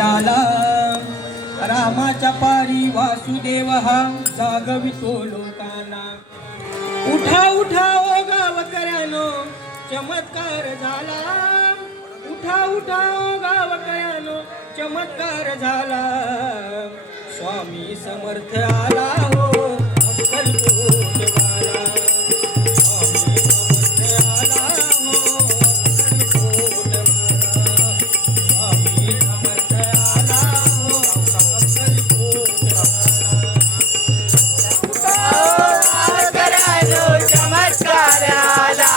आला रामाच्या पारी वासुदेव हा जागवितो लोकांना. उठा उठा ओ गावकऱ्यानो चमत्कार झाला. उठा उठा ओ गावकऱ्यानो चमत्कार झाला. स्वामी समर्थ आला हो अक्कलकोटवाला. स्वामी समर्थ आला हो अक्कलकोटवाला. स्वामी समर्थ आला हो अक्कलकोटवाला. वारकऱ्यानो चमत्कार आला.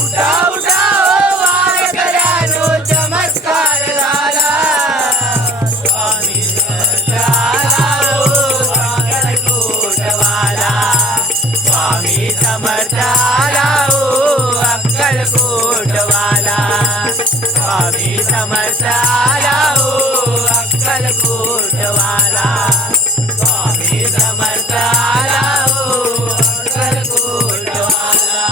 उठा उठा ओ वारकऱ्यानो चमत्कार झाला. स्वामी समर्थ आला हो अक्कलकोटवाला. स्वामी समर्थ आला हो अक्कलकोटवाला. स्वामी समर्थ आला हो अक्कलकोटवाला. स्वामी समर्थ आला हो अक्कलकोटवाला.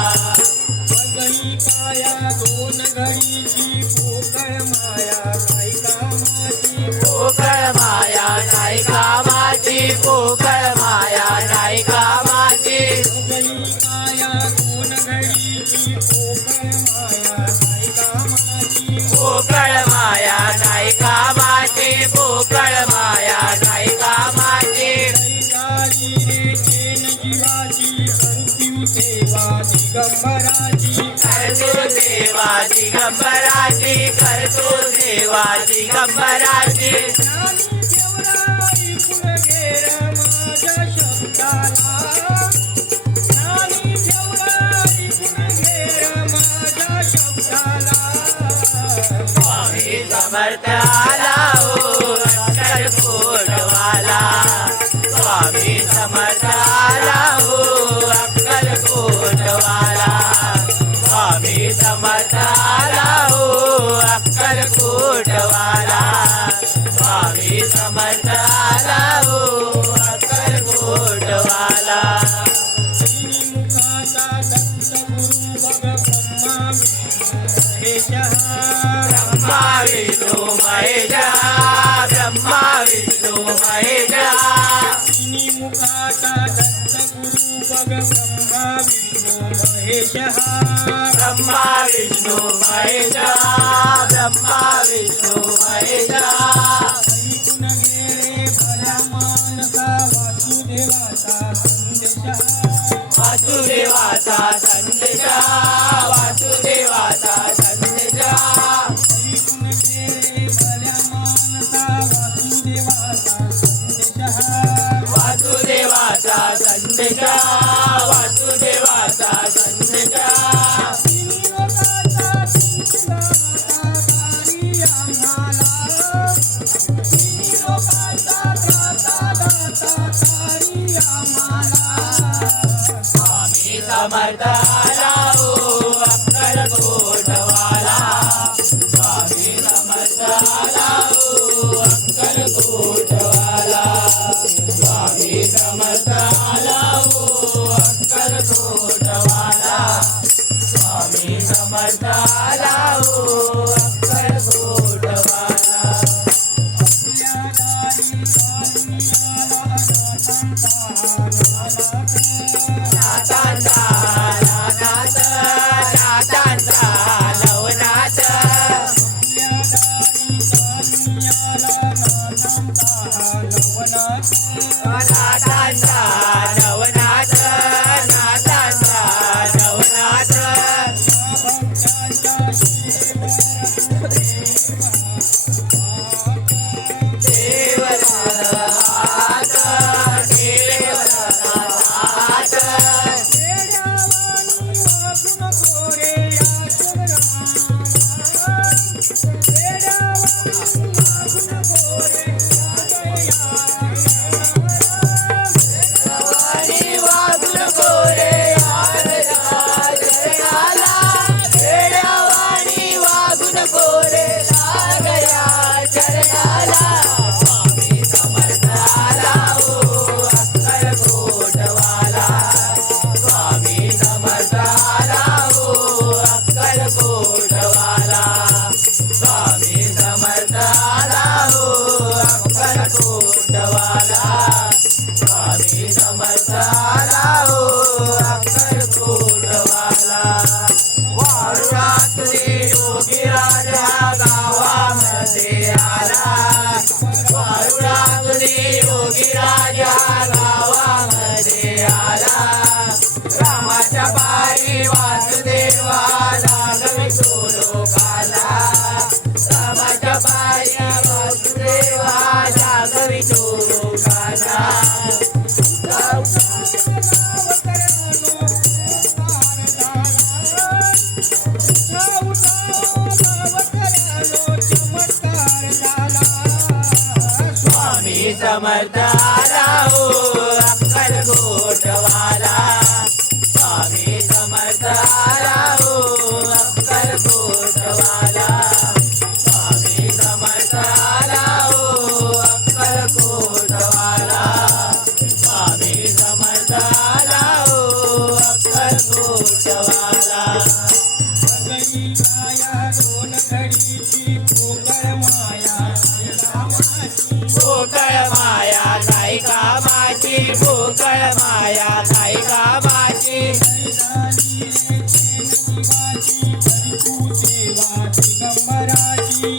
गई काया दोन घडीची पोकळ माया काय कामाची. पोकळ माया नाही कामाची. पोकळ माया नाही कामाची. गई काया दोन घडीची पोकळ माया काय कामाची. पोकळ माया नाही कामाची. पोकळ माया नाही कामाची. गई झाली रे चेन जीवाची अंतिम सेवा दिगंबराची. करतो सेवा दिगंबराची. करतो सेवा दिगंबराची. ज्ञानी ठेवला ऐकून घे रे माझ्या शब्दाला. ज्ञानी ठेवला ऐकून घे रे माझ्या शब्दाला. स्वामी समर्थ आला हो अक्कलकोटवाला. स्वामी समर्थ आला हो अक्कलकोटवाला. स्वामी समर्थ आला हो अक्कलकोटवाला. स्वामी समर्थ आला हो अक्कलकोटवाला. मुखाचा दत्तगुरु बघ ब्रह्मा विष्णू महेश. ब्रह्मा विष्णू महेश. तिन्ही मुखाचा दत्तगुरु बघ ब्रह्मा विष्णू महेश. ब्रह्मा विष्णू महेश. ब्रह्मा विष्णू महेश. ऐकून घे रे भल्या मानसा वासुदेवाचा संदेश. वासुदेवाचा संदेश. वासुदेवाचा संदेश. ऐकून घे रे भल्या मानसा वासुदेवाचा संदेश. वासुदेवाचा संदेश. वासुदेवाचा संदेश. तिन्ही लोकांचा दारी आम्हाला. तिन्ही लोकांचा दारी आम्हाला. स्वामी समर्थ आला हो अक्कलकोटवाला. स्वामी समर्थ आला हो अक्कलकोटवाला. स्वामी समर्थ आला हो अक्कलकोटवाला. स्वामी समर्थ आला हो अक्कलकोटवाला. आपल्या दारी कारुण्याला नाथांचा नाथ. नाथांचा नवनाथ. आपल्या दारी कारुण्याला नाथांचा नवनाथ. नाथांचा नवनाथ. भक्तांच्या देवला हात. देवला हात. वेड्यावानी वागू नको रे या शहरात. वेड्यावानी वागू नको रे या शहरात. स्वामी समर्थ आला हो अक्कलकोटवाला वारुळातून योगी राजा गावामध्ये आला वारुळातून योगी राजा गावामध्ये आला रामाच्या पायी वासुदेवा जागवितो लोकाला रामाच्या पायी वासुदेवा जागवितो लोकाला स्वामी समर्थ आला हो अक्कलकोटवाला स्वामी समर्थ आला हो अक्कलकोटवाला स्वामी समर्थ आला हो अक्कलकोटवाला स्वामी समर्थ आला हो अक्कलकोटवाला पोकळ माया काय कामाची पोकळ माया काय कामाची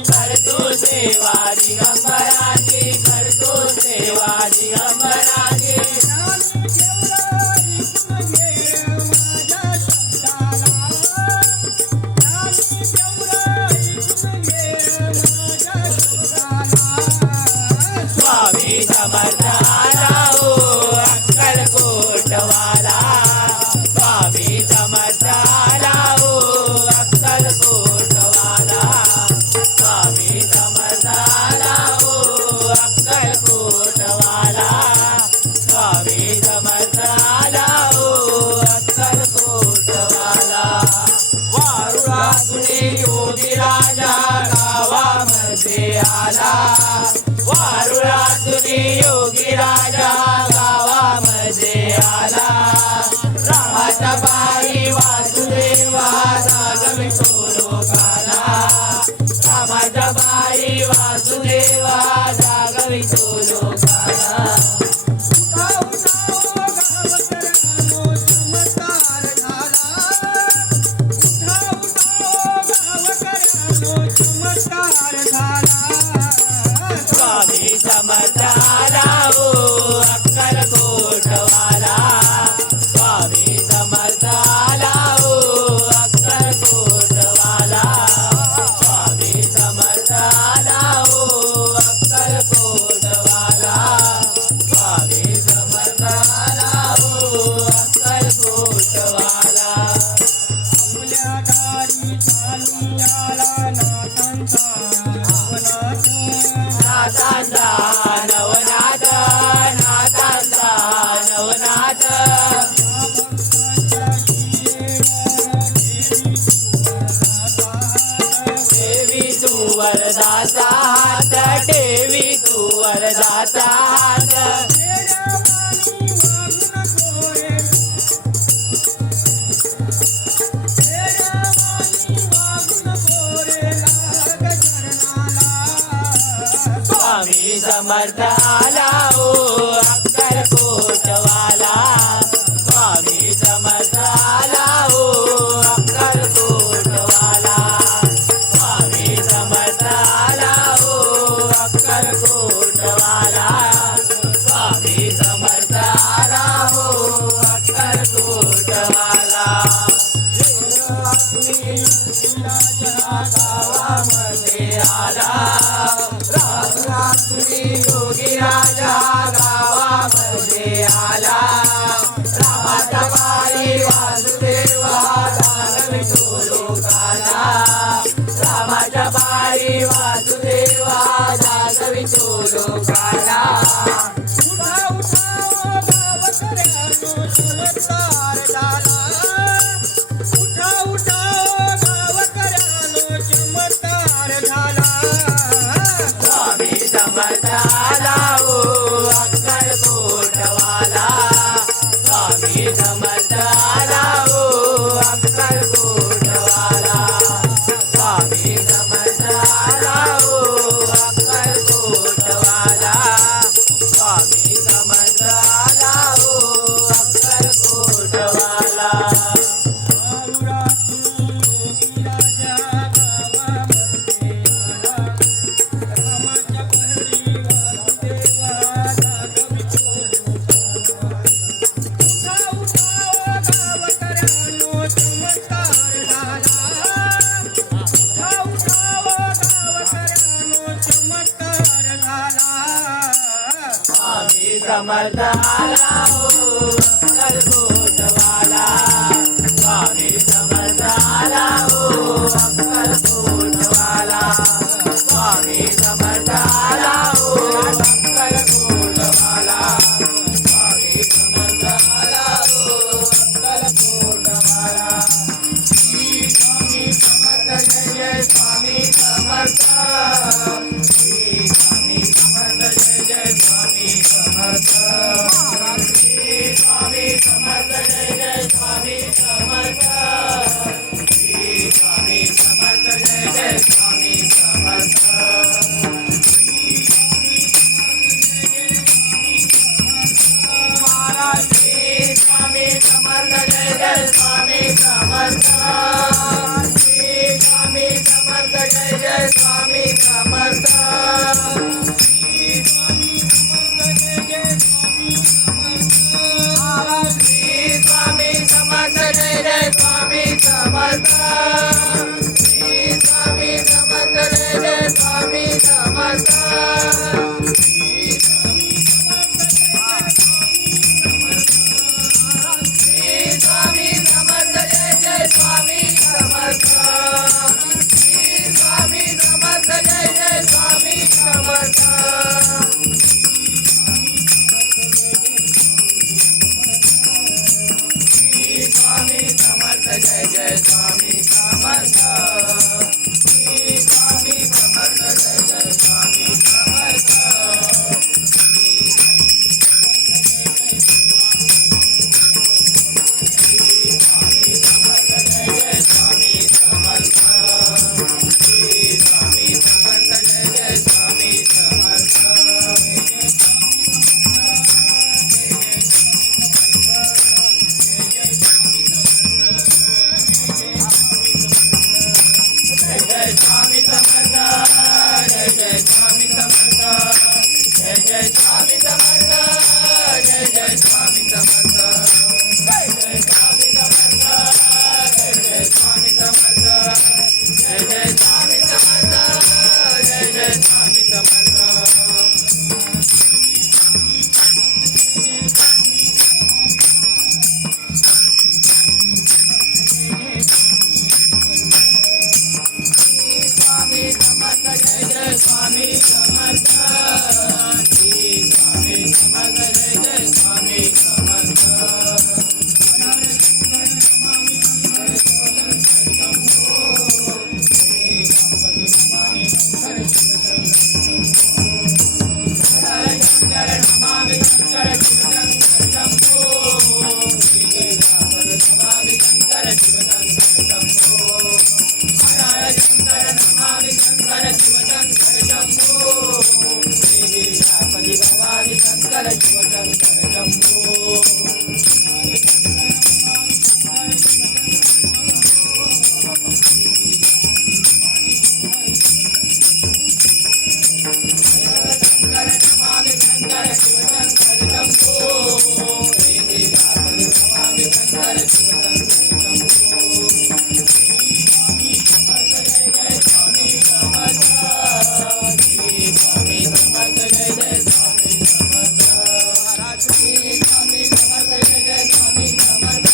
करतो सेवा दिगंबराची करतो सेवा दिगंबराची स्वामी समर्थ आला हो अक्कलकोटवाला स्वामी समर्थ आला हो अक्कलकोटवाला स्वामी समर्थ आला हो अक्कलकोटवाला स्वामी समर्थ आला हो अक्कलकोटवाला वारुळातून योगी राजा गावामध्ये आला वारुळातून योगी राजा गावामध्ये आला रामाच्या पायी वासुदेवा जागवितो लोकाला रामाच्या पायी वासुदेवा जागवितो लोकाला स्वामी समर्थ आला हो अक्कलकोटवाला स्वामी समर्थ आला हो अक्कलकोटवाला स्वामी समर्थ आला हो अक्कलकोटवाला स्वामी समर्थ आला हो अक्कलकोटवाला नाथांचा नवनाथ नाथांचा नवनाथ देवी तू वरदाचा हात देवी तू वरदाचा हात स्वामी समर्थ आला हो अक्कलकोटवाला स्वामी समर्थ आला हो अक्कलकोटवाला स्वामी समर्थ आला हो अक्कलकोटवाला स्वामी समर्थ आला हो अक्कलकोटवाला गावामध्ये आला योगी राजा गावामध्ये आला रामाच्या पायी वासुदेवा जागवितो लोकाला रामाच्या पायी वासुदेवा जागवितो लोकाला स्वामी समर्थ आला हो अक्कलकोटवाला स्वामी समर्थ आला हो अक्कलकोटवाला स्वामी समर्थ आला हो अक्कलकोटवाला स्वामी समर्थ चमत्कार झाला स्वामी समर्थ आला हो अक्कलकोटवाला स्वामी समर्थ आला हो अक्कलकोटवाला स्वामी समर्थ आला हो अक्कलकोटवाला स्वामी समर्थ आला हो अक्कलकोटवाला श्री स्वामी समर्थ जय जय स्वामी समर्थ श्री स्वामी समर्थ जय जय स्वामी समर्थ श्री स्वामी समर्थ जय जय स्वामी समर्थ श्री स्वामी समर्थ जय जय स्वामी समर्थ महाराज श्री स्वामी समर्थ जय जय स्वामी समर्थ श्री स्वामी समर्थ जय जय स्वामी समर्थ श्री स्वामी समर्थ जय जय स्वामी समर्थ महाराज श्री स्वामी समर्थ जय जय स्वामी समर्थ श्री स्वामी समर्थ जय जय स्वामी समर्थ श्री स्वामी स्वामी समर्थ जय जय स्वामी समर्थ श्री स्वामी समर्थ जय जय स्वामी समर्थ श्री स्वामी समर्थ जय जय स्वामी समर्थ श्री स्वामी समर्थ जय जय स्वामी समर्थ